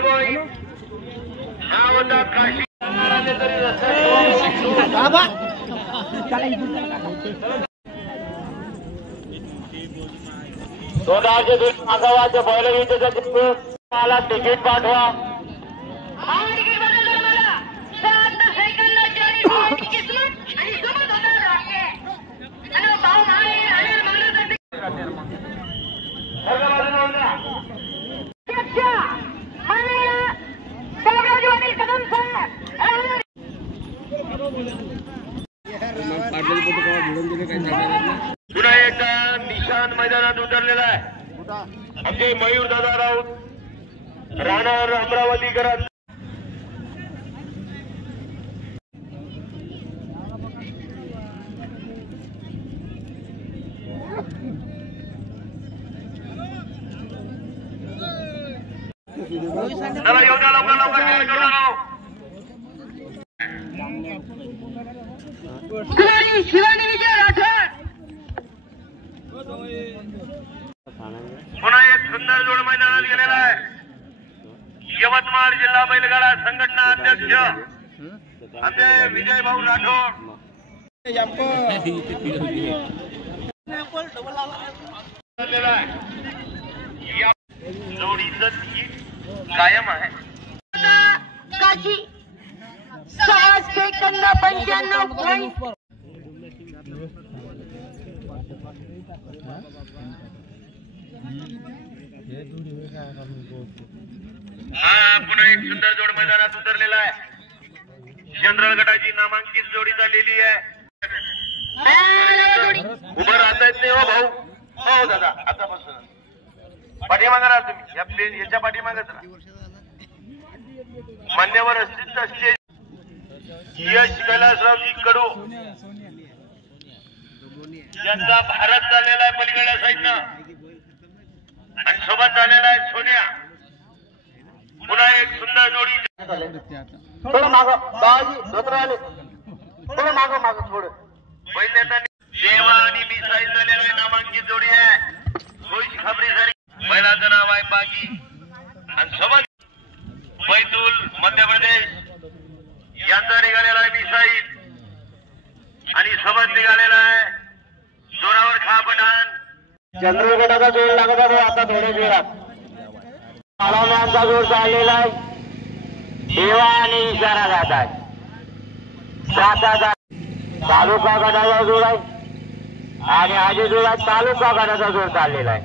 मोठे हा होता काशी दोनाचे दोन मागावाचे बैलगीचे मला तिकीट पाठवा. पुन्हा एकदा निशान मैदानात उतरलेला आहे आमचे मयूर दादा राऊत राहणार अमरावतीकर. शिवानी विजय राठोड पुन्हा एक सुंदर जोड मैदानात गेलेला आहे. यवतमाळ जिल्हा बैलगाडा संघटना अध्यक्ष आमचे विजय भाऊ राठोड. जोडीचं कायम आहे. काशी 95 पुन्हा एक सुंदर जोड मैदानात उतरलेला आहे. जनरल गटाची नामांकित जोडी झालेली आहे. उभं राहता येत नाही हो भाऊ. हो दादा आतापासून पाठीमागे राहा तुम्ही. या प्लेन याच्या पाठीमागेच राहा. मान्यवर असतील तर स्टेज यश कैलासरावजी कडू यांचा भारत चाललेला आहे पलीकडल्या साईडनं आणि सोबत झालेला आहे सोन्या. पुन्हा एक सुंदर जोडी. थोडं माग बाबाजी धोत्र आले. थोडं माग माग थोडं पहिले देवा आणि मिसाईल झालेला आहे. नामांकित जोडी आहे. गोईश खाबरी झाली. बैलाचं नाव आहे बागी आणि सोबत बैतूल मध्य प्रदेश यांचा निघालेला आहे मिसाईल आणि सोबत निघालेला आहे जोरावर खा पठाण. चंद्रगडाचा जोड लागत आहे आता थोड्या वेळात. मालवण्यांचा जोड चाललेला आहे. देवा आणि इशारा जात आहे. तालुका गडाचा जोड आहे आणि आजी जोड तालुका गडाचा जोड चाललेला आहे.